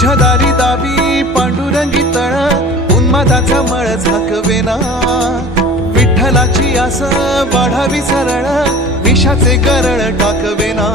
तुझ्या दारी दावी पांडुरंगी तळ उन्मादाचा मळ झाकवेना विठ्ठलाची आस वाढावी सरळ विषाचे करळ टाकवेना